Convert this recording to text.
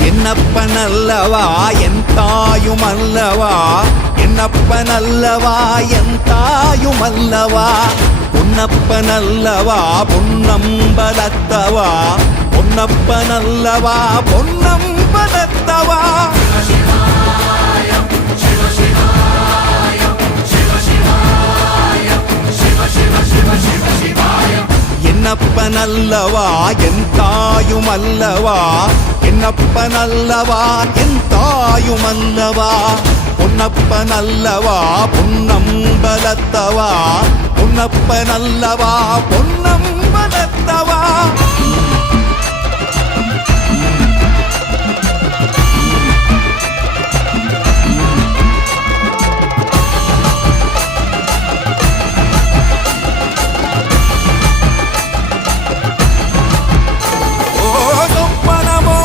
என்னப்பனல்லவா என் தாயுமல்லவா, என்னப்பனல்லவா என் தாயுமல்லவா, பொன்னப்பனல்லவா பொன்னம்பலத்தவா, பொன்னப்பனல்லவா பொன்னம்பலத்தவா. என்னப்பனல்லவா என் தாயுமல்லவா, என்னப்பனல்லவா என் தாயுமல்லவா, பொன்னப்பனல்லவா பொன்னம்பலத்தவா, பொன்னப்பனல்லவா பொன்னம்பலத்தவா.